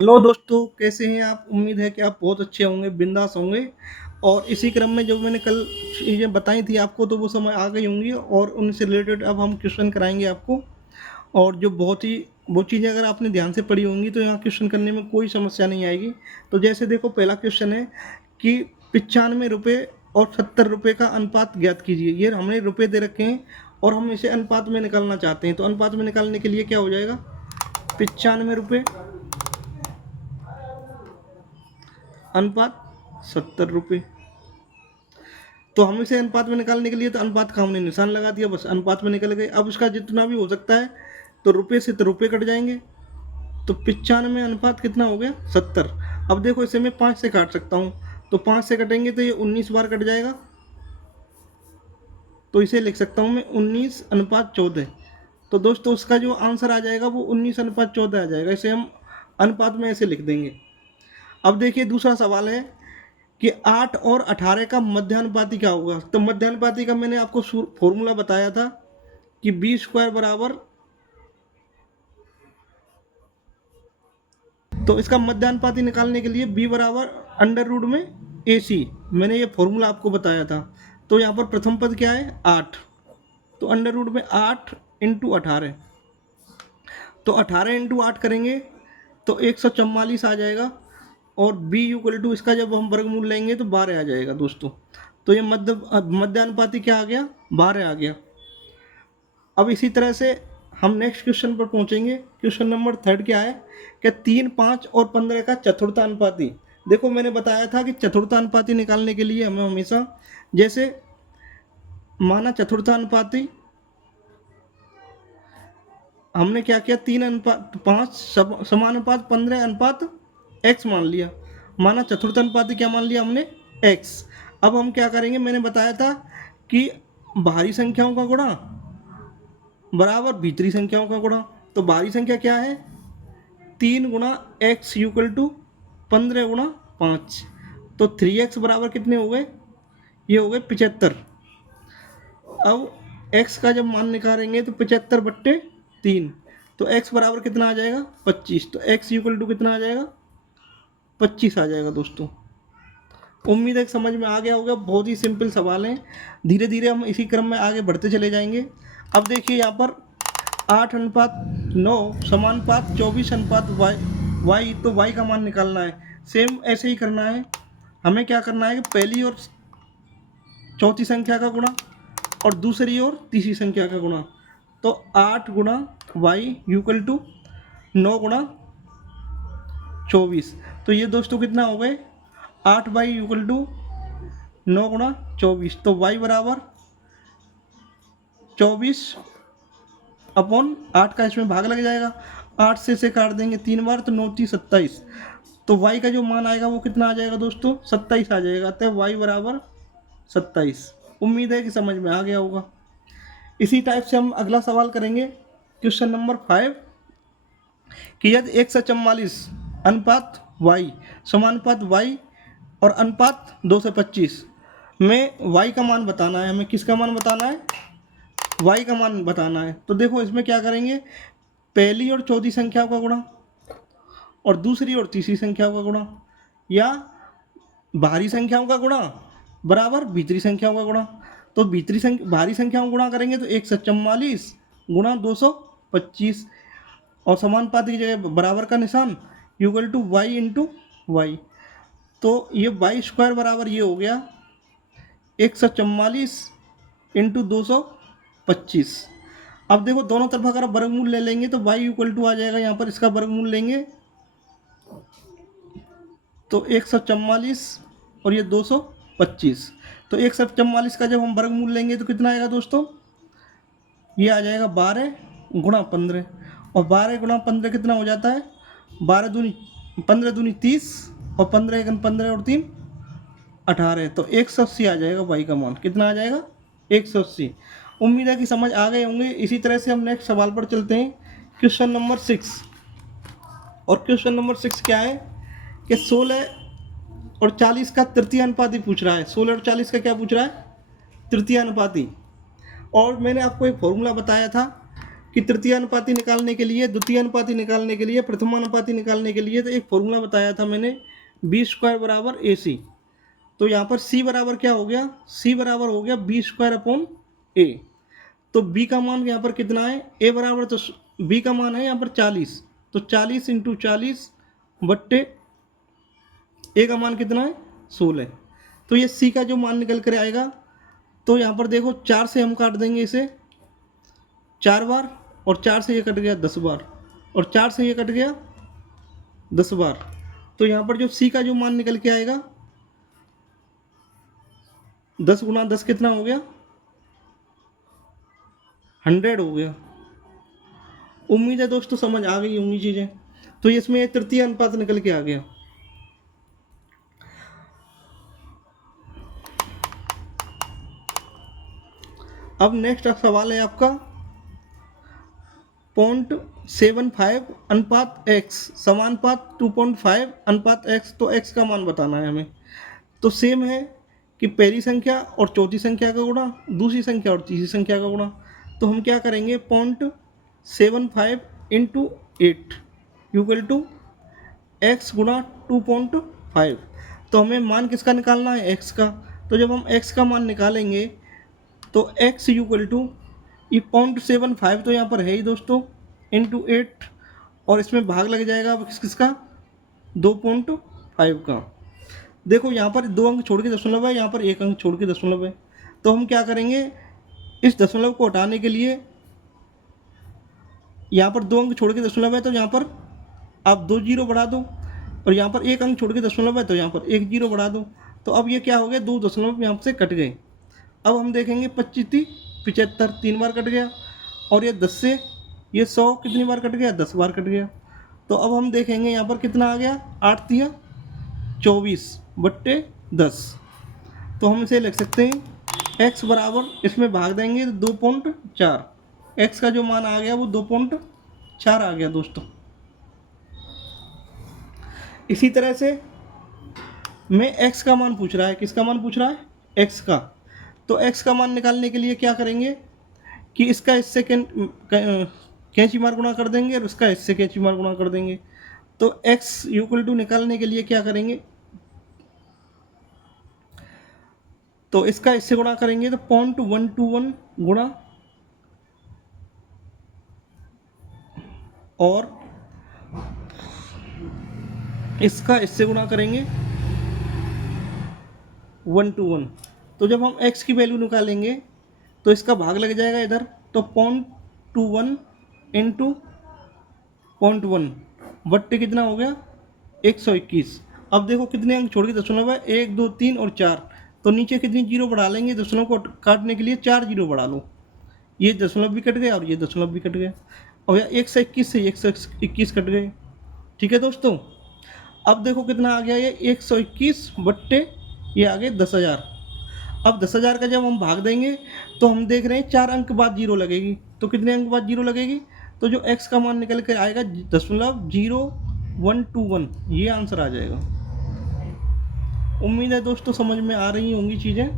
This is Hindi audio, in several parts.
हेलो दोस्तों, कैसे हैं आप? उम्मीद है कि आप बहुत अच्छे होंगे, बिंदास होंगे। और इसी क्रम में जो मैंने कल चीज़ें बताई थी आपको, तो वो समझ आ गई होंगी और उनसे रिलेटेड अब हम क्वेश्चन कराएंगे आपको। और जो बहुत ही वो चीज़ें अगर आपने ध्यान से पढ़ी होंगी तो यहाँ क्वेश्चन करने में कोई समस्या नहीं आएगी। तो जैसे देखो, पहला क्वेश्चन है कि 95 रुपये और 70 रुपये का अनुपात ज्ञात कीजिए। ये हमने रुपये दे रखे हैं और हम इसे अनुपात में निकालना चाहते हैं। तो अनुपात में निकालने के लिए क्या हो जाएगा? 95 रुपये अनुपात 70 रुपये। तो हम इसे अनुपात में निकालने के लिए तो अनुपात का हमने निशान लगा दिया, बस अनुपात में निकल गए। अब इसका जितना भी हो सकता है, तो रुपये से तो रुपये कट जाएंगे। तो 95 अनुपात कितना हो गया? 70। अब देखो, इसे मैं 5 से काट सकता हूँ। तो 5 से कटेंगे तो ये 19 बार कट जाएगा। तो इसे लिख सकता हूँ मैं 19:14। तो दोस्तों, उसका जो आंसर आ जाएगा वो 19:14 आ जाएगा। इसे हम अनुपात में ऐसे लिख देंगे। अब देखिए, दूसरा सवाल है कि 8 और 18 का मध्यानुपाती क्या होगा? तो मध्यानुपाती का मैंने आपको फॉर्मूला बताया था कि बी स्क्वायर बराबर, तो इसका मध्यानुपाती निकालने के लिए बी बराबर अंडर रूट में ए सी, मैंने ये फॉर्मूला आपको बताया था। तो यहाँ पर प्रथम पद क्या है? 8। तो अंडर रूट में 8 इंटू 18। तो 18 × 8 करेंगे तो 144 आ जाएगा। और b इक्वल टू, इसका जब हम वर्गमूल लेंगे तो 12 आ जाएगा दोस्तों। तो ये मध्यानुपाती क्या आ गया? 12 आ गया। अब इसी तरह से हम नेक्स्ट क्वेश्चन पर पहुंचेंगे। क्वेश्चन नंबर 3 क्या है कि 3, 5 और 15 का चतुर्थानुपाती। देखो, मैंने बताया था कि चतुर्थानुपाती निकालने के लिए हमें हमेशा, जैसे माना चतुर्थानुपाती, हमने क्या किया? 3:5 समानुपात 15 x मान लिया। माना चतुर्थानुपाती क्या मान लिया हमने? x। अब हम क्या करेंगे? मैंने बताया था कि बाहरी संख्याओं का गुणा बराबर भीतरी संख्याओं का गुणा। तो बाहरी संख्या क्या है? 3 × x इक्वल टू 15 × 5। तो 3x बराबर कितने हो गए? ये हो गए 75। अब x का जब मान निकालेंगे तो 75/3। तो x बराबर कितना आ जाएगा? 25। तो x इक्वल टू कितना आ जाएगा? 25 आ जाएगा दोस्तों। उम्मीद है कि समझ में आ गया होगा। बहुत ही सिंपल सवाल है। धीरे धीरे हम इसी क्रम में आगे बढ़ते चले जाएंगे। अब देखिए, यहाँ पर 8:9 समानुपात 24:y। तो y का मान निकालना है। सेम ऐसे ही करना है। हमें क्या करना है कि पहली और चौथी संख्या का गुणा और दूसरी और तीसरी संख्या का गुणा। तो 8 × y इक्वल टू 9 × 24। तो ये दोस्तों कितना हो गए? 8y equal to 9 × 24। तो y बराबर 24/8 का इसमें भाग लग जाएगा। 8 से इसे काट देंगे 3 बार, तो 9 × 3 = 27। तो y का जो मान आएगा वो कितना आ जाएगा दोस्तों? 27 आ जाएगा। तो y बराबर 27। उम्मीद है कि समझ में आ गया होगा। इसी टाइप से हम अगला सवाल करेंगे। क्वेश्चन नंबर 5 कि यदि 144 अनुपात y समानुपात y और अनुपात 225 में y का मान बताना है। हमें किसका मान बताना है? y का मान बताना है। तो देखो, इसमें क्या करेंगे? पहली और चौथी संख्याओं का गुणा और दूसरी और तीसरी संख्याओं का गुणा, या बाहरी संख्याओं का गुणा बराबर भीतरी संख्याओं का गुणा। तो बाहरी संख्याओं गुणा करेंगे तो 144 × 225, और समानुपाती की जगह बराबर का निशान equal to y into y. तो ये वाई स्क्वायर बराबर ये हो गया 144 इंटू 225। अब देखो, दोनों तरफ अगर वर्गमूल ले लेंगे तो y इक्वल टू आ जाएगा, यहाँ पर इसका वर्गमूल लेंगे तो 144 और ये 225। तो 144 का जब हम वर्गमूल लेंगे तो कितना आएगा दोस्तों? ये आ जाएगा 12 × 15। और 12 × 15 कितना हो जाता है? 15 दूनी 30 और 15 × 15 और 3 18। तो 180 आ जाएगा वाई का मान। कितना आ जाएगा? 180। उम्मीद है कि समझ आ गए होंगे। इसी तरह से हम नेक्स्ट सवाल पर चलते हैं। Question number 6। और क्वेश्चन नंबर 6 क्या है कि 16 और 40 का तृतीय अनुपाती पूछ रहा है। 16 और 40 का क्या पूछ रहा है? तृतीय अनुपाती। और मैंने आपको एक फॉर्मूला बताया था कि तृतीय अनुपाती निकालने के लिए, द्वितीय अनुपाती निकालने के लिए, प्रथमानुपाती निकालने के लिए तो एक फॉर्मूला बताया था मैंने, बी स्क्वायर बराबर ए सी। तो यहाँ पर सी बराबर क्या हो गया, सी बराबर हो गया बी स्क्वायर अपॉन ए। तो बी का मान यहाँ पर कितना है, ए बराबर तो बी का मान है यहाँ पर 40, तो 40 इंटू 40 बट्टे ए का मान कितना है 16। तो ये सी का जो मान निकल कर आएगा, तो यहाँ पर देखो 4 से हम काट देंगे इसे 4 बार, और 4 से ये कट गया 10 बार, और 4 से ये कट गया 10 बार। तो यहाँ पर जो सी का जो मान निकल के आएगा 10 गुना 10 कितना हो गया, 100 हो गया। उम्मीद है दोस्तों समझ आ गई होंगी चीज़ें। तो इसमें एक तृतीय अनुपात निकल के आ गया। अब नेक्स्ट सवाल है आपका 0.75 अनुपात x समानुपात 2.5 अनुपात x। तो x का मान बताना है हमें। तो सेम है कि पहली संख्या और चौथी संख्या का गुणा, दूसरी संख्या और तीसरी संख्या का गुणा। तो हम क्या करेंगे, 0.75 इंटू 8 इक्वल टू एक्स गुणा 2.5। तो हमें मान किसका निकालना है, x का। तो जब हम x का मान निकालेंगे तो x इक्वल टू ये 0.75 तो यहाँ पर है ही दोस्तों, इंटू 8, और इसमें भाग लग जाएगा अब किसका 2.5 का। देखो यहाँ पर 2 अंक छोड़ के दशमलव है, यहाँ पर 1 अंक छोड़ के दशमलव है। तो हम क्या करेंगे, इस दशमलव को हटाने के लिए यहाँ पर 2 अंक छोड़ के दशमलव है तो यहाँ पर आप 2 जीरो बढ़ा दो, और यहाँ पर 1 अंक छोड़ के दशमलव है तो यहाँ पर 1 जीरो बढ़ा दो। तो अब ये क्या हो गया, 2 दशमलव यहाँ से कट गए। अब हम देखेंगे 25 75 3 बार कट गया, और ये 10 से ये 100 कितनी बार कट गया, 10 बार कट गया। तो अब हम देखेंगे यहाँ पर कितना आ गया, 8 तिया 24 बट्टे 10। तो हम इसे लिख सकते हैं x बराबर, इसमें भाग देंगे 2.4, x का जो मान आ गया वो 2.4 आ गया दोस्तों। इसी तरह से मैं x का मान पूछ रहा है, किसका मान पूछ रहा है, x का। तो x का मान निकालने के लिए क्या करेंगे कि इसका इससे कैंची मार गुणा कर देंगे, और इसका इससे कैंची मार गुणा कर देंगे। तो x इक्वल टू निकालने के लिए क्या करेंगे, तो इसका इससे गुणा करेंगे तो 0.121 गुणा, और इसका इससे गुणा करेंगे 1 to 1। तो जब हम x की वैल्यू निकालेंगे तो इसका भाग लग जाएगा इधर, तो 0.21 इंटू 0.1 बट्टे कितना हो गया 121। अब देखो कितने अंक छोड़ के दशमलव है, 1 2 3 और 4। तो नीचे कितनी जीरो बढ़ा लेंगे, दशमलव को काटने के लिए 4 जीरो बढ़ा लो। ये दशमलव भी कट गया और ये दशमलव भी कट गया, और 121 से 121 कट गए। ठीक है दोस्तों। अब देखो कितना आ गया, ये 121 बट्टे ये आ गए 10,000। अब 10,000 का जब हम भाग देंगे तो हम देख रहे हैं 4 अंक बाद जीरो लगेगी। तो कितने अंक बाद जीरो लगेगी, तो जो x का मान निकल कर आएगा 0.0121, ये आंसर आ जाएगा। उम्मीद है दोस्तों समझ में आ रही होंगी चीज़ें।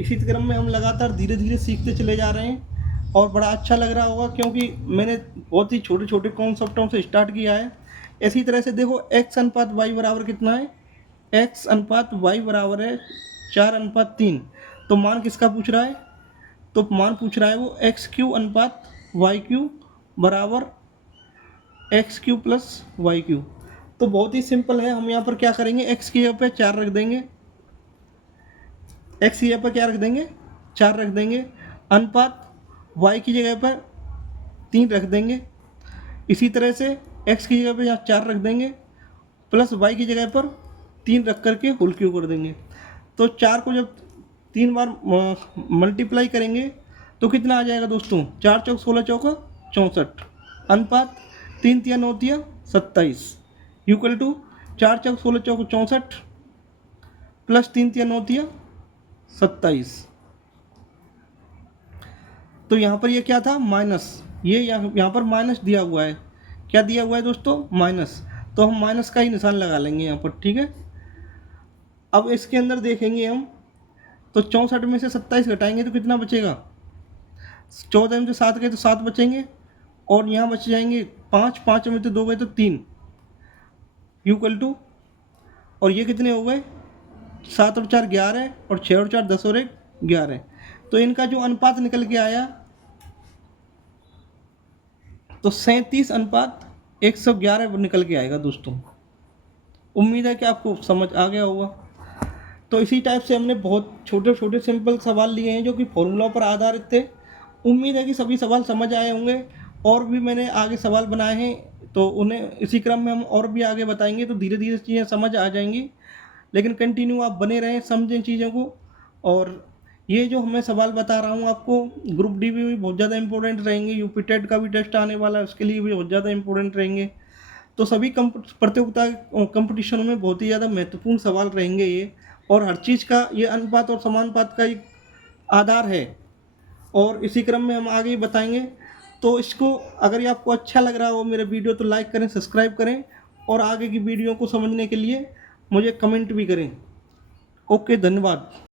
इसी क्रम में हम लगातार धीरे धीरे सीखते चले जा रहे हैं, और बड़ा अच्छा लग रहा होगा क्योंकि मैंने बहुत ही छोटे छोटे कॉन्सेप्टों से स्टार्ट किया है। इसी तरह से देखो x अनुपात y बराबर कितना है, x अनुपात y बराबर है 4:3। तो मान किसका पूछ रहा है, तो मान पूछ रहा है वो x³ अनुपात y³ बराबर x³ प्लस y³। तो बहुत ही सिंपल है, हम यहाँ पर क्या करेंगे, x की जगह पे 4 रख देंगे, x की जगह पर क्या रख देंगे 4 रख देंगे, अनुपात y की जगह पर 3 रख देंगे। इसी तरह से x की जगह पर यहाँ 4 रख देंगे, प्लस y की जगह पर 3 रख करके होल क्यूब कर देंगे। तो 4 को जब 3 बार मल्टीप्लाई करेंगे तो कितना आ जाएगा दोस्तों, 4 चौक 16 चौका 64, अनुपात 3 तिया 9 तिया 27 इक्वल टू 4 चौक 16 चौक 64 प्लस 3 तिया 9 तिया 27। तो यहाँ पर ये क्या था, माइनस, ये यहाँ पर माइनस दिया हुआ है। क्या दिया हुआ है दोस्तों, माइनस। तो हम माइनस का ही निशान लगा लेंगे यहाँ पर, ठीक है। अब इसके अंदर देखेंगे हम, तो 64 में से 27 घटाएंगे तो कितना बचेगा, 14 में से 7 गए तो 7 बचेंगे, और यहाँ बच जाएंगे 5, 5 में तो 2 गए तो 3 इक्वल टू, और ये कितने हो गए 7 और 4 11 और 6 और 4 10 और 1 11। तो इनका जो अनुपात निकल के आया तो 37:111 निकल के आएगा दोस्तों। उम्मीद है कि आपको समझ आ गया होगा। तो इसी टाइप से हमने बहुत छोटे छोटे सिंपल सवाल लिए हैं जो कि फॉर्मूला पर आधारित थे। उम्मीद है कि सभी सवाल समझ आए होंगे। और भी मैंने आगे सवाल बनाए हैं तो उन्हें इसी क्रम में हम और भी आगे बताएंगे, तो धीरे धीरे चीज़ें समझ आ जाएंगी। लेकिन कंटिन्यू आप बने रहें, समझें चीज़ों को। और ये जो मैं सवाल बता रहा हूँ आपको, ग्रुप डी भी बहुत ज़्यादा इंपॉर्टेंट रहेंगे, यूपी टेट का भी टेस्ट आने वाला है उसके लिए भी बहुत ज़्यादा इंपॉर्टेंट रहेंगे। तो सभी प्रतियोगिता कंपटीशनों में बहुत ही ज़्यादा महत्वपूर्ण सवाल रहेंगे ये। और हर चीज़ का ये अनुपात और समानुपात का एक आधार है। और इसी क्रम में हम आगे ही बताएंगे। तो इसको अगर ये आपको अच्छा लग रहा हो मेरा वीडियो तो लाइक करें, सब्सक्राइब करें, और आगे की वीडियो को समझने के लिए मुझे कमेंट भी करें। ओके, धन्यवाद।